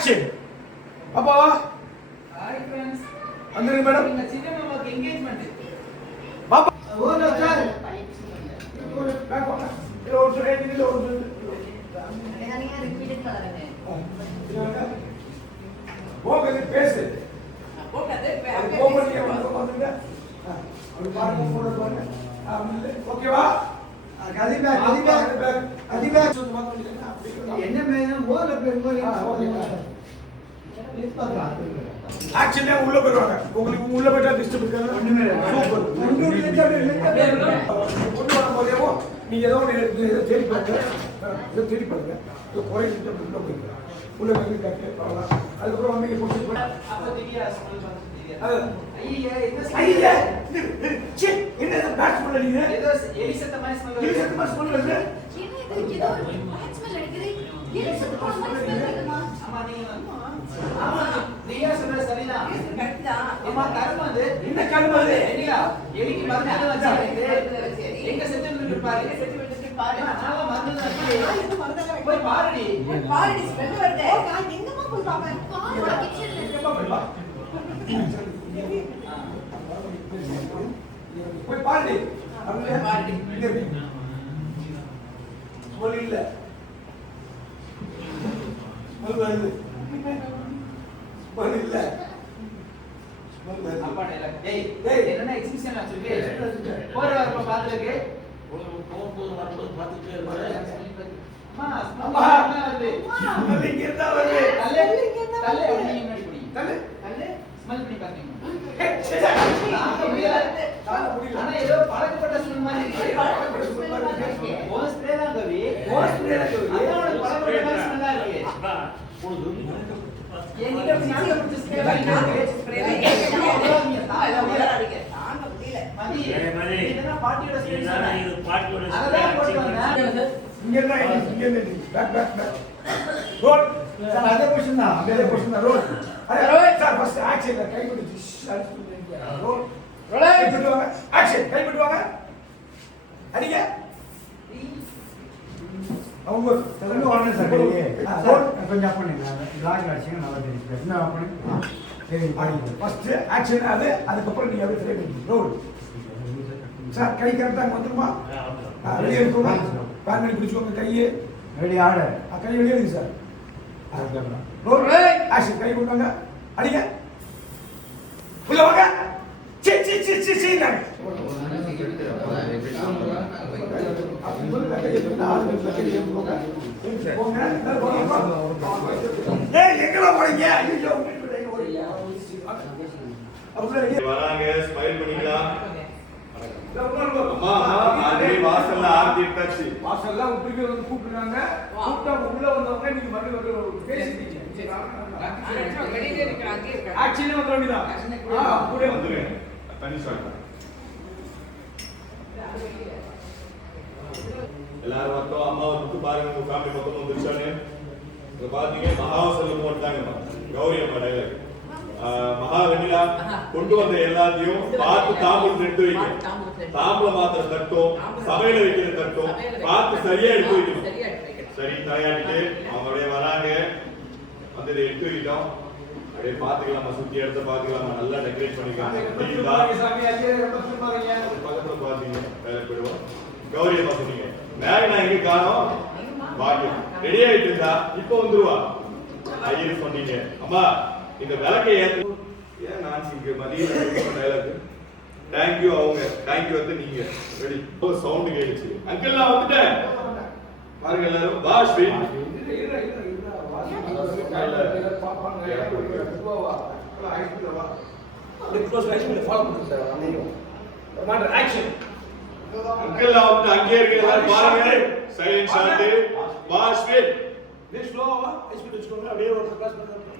Action. அப்பாவா hi friends. வந்துருங்க madam. இந்த சின்ன மாமாக்கு என்கேஜ்மென்ட். பாப்பா ஓ சார். ஒரு பேக் வாங்க. இது ஒரு சைடு இது ஒரு சைடு. என்னையா ரிப்பீட் பண்ணறேன். போகது பேசு. போகது போகது வந்துங்க. ஒரு பாருங்க போட பாருங்க. ஓகேவா? கதிபா என்ன மேலும் ஓல பெருமாள் ஆக்சுவலா உள்ள போயிடுவாங்க. உங்களுக்கு உள்ள போயிட்டா டிஸ்டர்ப் இருக்காது. ஒண்ணுமே இல்ல. சூப்பர். கொண்டு வர போதேவோ நீ ஏதோ தேடி பாருங்க. இதை தேடி பாருங்க. இது குறைஞ்சிட்டு உள்ள போயிடுங்க. உள்ள வந்து கட்டு அவ்வளோதான். அதுக்கப்புறம் வந்து இங்கே பிடிச்சி அப்ப தெரியா ஸ்மெல் வந்து தெரியா. ஐயா ஐயா ச்சே என்ன பேட்ச் பண்ணல நீங்க? ஏதோ எலி சத்த மாதிரி ஸ்மெல் வருது. எலி சத்த மாதிரி ஸ்மெல் வருது. ஏதோ பேட் ஸ்மெல் அடிக்குது. எலி சத்தமா ஸ்மெல் வருதுமா? ஆமா நீங்க சொல்றது சரிதான். கரெக்ட் தான். அம்மா கரும்பு அது என்ன கரும்பு அது? எலியா எலிக்கு மருந்து வச்சாங்க. எங்க செத்து விட்டுருப்பாரு. செத்து விட்டுட்டு பாரு. ஆனா மருந்து இது மறந்தல போய் பாருடி. பாருடி ஸ்மெல் வருது. நான் எங்கமா போய் பாப்பேன். பாரு கிச்சன்ல இருக்கு. போய் பாருடி. பாருடி. ஸ்மெல் இல்ல. ஸ்மெல் வருது. ஸ்மெல் இல்ல. ஸ்மெல் வருது. அப்பா டேய் என்ன எக்ஸிபிஷன் வச்சிருக்கு. போற வரப்ப பாத்துருக்கு. அம்மா வருது. ஸ்மெல் இங்க இருந்தா வருது. தல்லே தல்லே நீங்க முன்னாடி குடி. தள்ளு. தல்லே ஸ்மெல் பண்ணி பாத்தீங்க. முடியல. ஆனா ஏதோ பழக்கப்பட்ட ஸ்மெல் மாதிரி இருக்கு. பழக்கப்பட்ட ஸ்மெல் மாதிரி இருக்கு. ஓ ஸ்ப்ரே தான் கவி. ஓ ஸ்ப்ரே தான் கவி. அதான் பழக்கப்பட்ட ஸ்மெல்லா இருக்கு. என்கிட்ட நாங்க பிடிச்ச ஸ்ப்ரே வாங்கி ஸ்ப்ரே தாங்க முடியல. மதி இதெல்லாம் பாட்டியோட ஸ்ப்ரே சொன்னேன். அதான் போட்டு வந்தேன். இங்க இருந்தா பேக் ரோல் சார் அதே பொசிஷன் தான் அதே பொசிஷன் தான் ரோல் அரே சார் ஃபர்ஸ்ட் ஆக்ஷன் கை பிடிச்சு ரோல் கை பிடிவாங்க ஆக்ஷன் கை பிடிவாங்க அடிங்க அவங்க இன்னும் வரணும் சார் ரோல் கொஞ்சம் பண்ணுங்க லாக் அடிச்சிங்க நல்லா தெரியும் என்ன பண்ணுங்க சரி பாருங்க ஃபர்ஸ்ட் ஆக்ஷன் அதுக்கப்புறம் நீங்க அப்படியே ஃப்ரேம் ரோல் சார் கை கரெக்டா வந்துருமா வெளியே இருக்குமா பாருங்க பிடிச்சுக்கோங்க கையை ரெடி ஆர்டர் கை வெளியே இருக்கு சார் ரோல் ஆக்ஷன் கை கொடுங்க அடிங்க உள்ள வாங்க C C C C C நான் எங்கெல்லாம் போறீங்க வராங்க ஸ்மைல் பண்ணிக்கலாம். அம்மா ஆல்ரெடி வாசல்ல ஆர்த்தி எடுத்தாச்சு. வாசல்லாம் உட்ருக்கு வந்து கூப்பிடுறாங்க. கூப்பிட்டா உள்ள வந்தவங்க நீங்க மறுபடியும் பேசிட்டீங்க. வெளியில இருக்காங்க இருக்காங்க. ஆக்சுவலி வந்து வேண்டியதான். கூட வந்துருங்க. தண்ணி சாப்பிடுங்க. எல்லாரும் வரட்டும். அம்மாவை விட்டு பாருங்க உங்க ஃபேமிலி மொத்தம் வந்துருச்சானு. இங்க பாத்தீங்க மகாவசல்லம் போட்டாங்க. கௌரி அம்மா டைலாக். மகா வெண்ணிலா கொண்டு வந்த எல்லாத்தையும் பார்த்து தாம்பூலம் எடுத்து வைங்க. தாம்பூலம் மாத்திர தட்டும் சமையல வைக்கிற தட்டும் பார்த்து சரியா எடுத்து வைக்கணும். சரி தலையாட்டிட்டு அவங்க அப்படியே வராங்க. வந்து இதை எடுத்து வைக்கிட்டோம். அப்படியே பாத்துக்கலாமா சுத்தி இடத்த பாத்துக்கலாமா நல்லா டெக்கரேட் பண்ணிக்கலாம். பக்கத்துல பாத்தீங்க வேலை போயிடுவோம். கௌரி அம்மா சொன்னீங்க மேல நான் எங்க காணோம் பாக்கியம் ரெடி ஆயிட்டு இருந்தா இப்ப வந்துருவா. ஐயர் சொன்னீங்க அம்மா இந்த விளக்கை ஏத்து ஏன் நான் இங்க மதியம் டைலாக் தேங்க்யூ அவங்க தேங்க்யூ வந்து நீங்க ரெடி சவுண்ட் கேட்டுச்சு. அங்கிள் நான் வந்துட்டேன் பாருங்க எல்லாரும் வா ஸ்ரீ அங்கிள் நான் வந்து அங்கே இருக்க எல்லாரும் பாருங்க சைலண்ட் ஷாட் வா ஸ்ரீ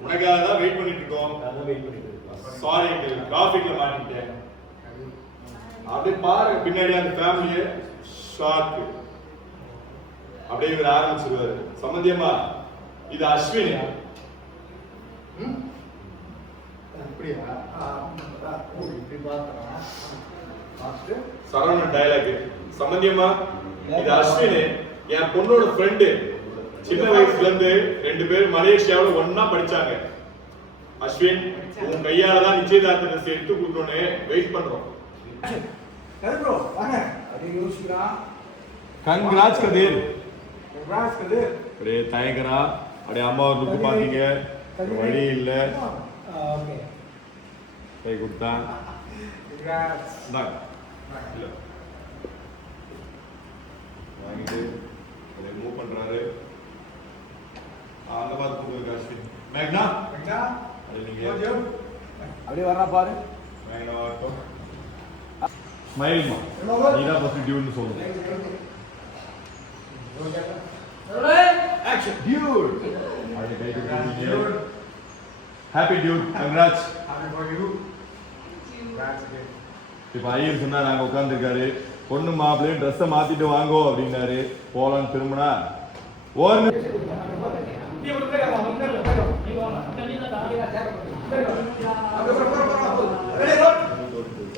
உனக்காக தான் வெயிட் பண்ணிட்டு இருக்கோம். சாரி டிராபிக்ல மாட்டிட்டேன். அப்படியே பாருங்க பின்னாடி அந்த ஃபேமிலியே ஷாக். அப்படியே இவர் ஆரம்பிச்சிருவாரு. சம்பந்தியம்மா இது அஸ்வினி. சரவணன் டைலாக். சம்பந்தியம்மா இது அஸ்வினி என் பொண்ணோட ஃப்ரெண்டு. சின்ன வயசுல இருந்து 2 பேரும் மலேசியாவுல ஒண்ணா படிச்சாங்க. அஸ்வின் உன் கையால தான் நிச்சயதார்த்தத்தை சேர்த்து கொடுக்கணும்னு வெயிட் பண்றோம். ப்ரோ வாங்க அப்படியே யோசிக்கிறான். கங்க்ராட்ஸ் கதிர். கங்க்ராட்ஸ் கதிர். அப்படியே தயங்கரா அப்படியே அம்மா லுக்கு பாத்தீங்க. வழி இல்ல. ஓகே. கை கொடுத்தா. கங்க்ராட்ஸ். இந்தாங்க. இல்ல. வாங்கிட்டு அப்படியே மூவ் பண்றாரு. அங்க பாத்து கொடுங்க அஸ்வின். மேக்னா கங்க்ரா. அப்படியே நீங்க அப்படியே வர்றா பாரு. மேக்னா வரட்டும். ஸ்மைல்மா. நீதான் ஃபர்ஸ்ட் டியூட்னு சொல்லுங்க. ஆக்ஷன். டியூட். அப்படியே கை கொடுங்க. Happy Dude. Congrats. Happy for you. Congrats. இப்ப ஐயர் சொன்னா நாங்க உட்கார்ந்துருக்காரு. பொண்ணு மாப்பிள்ளையும் ட்ரெஸ்ஸை மாத்திட்டு வாங்கோ அப்படின்னாரு. போலான்னு திரும்பினா ஒரு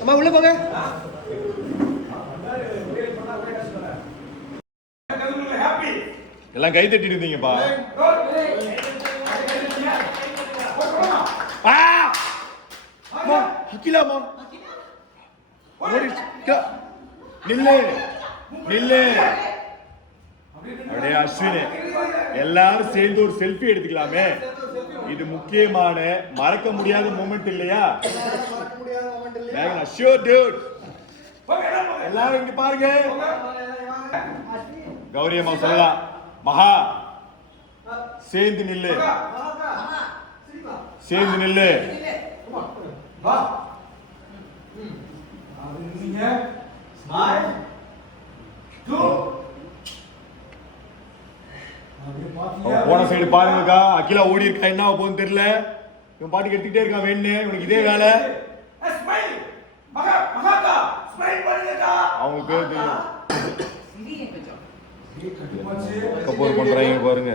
அம்மா உள்ள போங்க. எல்லாம் கை தட்டிட்டு இருந்தீங்கப்பா. அகிலாமா நில்லு நில்லு. அப்படியே அஸ்வின் எல்லாரும் சேர்ந்து ஒரு செல்ஃபி எடுத்துக்கலாமே. இது முக்கியமான மறக்க முடியாத மூமெண்ட் இல்லையா? Sure Dude. எல்லாரும் இங்க பாருங்க. கௌரி அம்மா சொல்லலாம். மகா சேர்ந்து நில்லு. சேர்ந்து நில்லு. வா. அது நீங்க ஸ்மைல். டூ. போன சைடு பாருங்கக்கா. அகிலா ஓடி இருக்கா, என்ன போகுதுன்னு தெரியல. இவன் பாட்டுக்கு எடுத்துக்கிட்டே இருக்கான் வேணு. இவனுக்கு இதே வேலை. ஸ்மைல். மகா மகாக்கா ஸ்மைல் பண்ணுங்கக்கா. அவங்க பேர் தெரியும். கபூர் பண்றாங்க பாருங்க.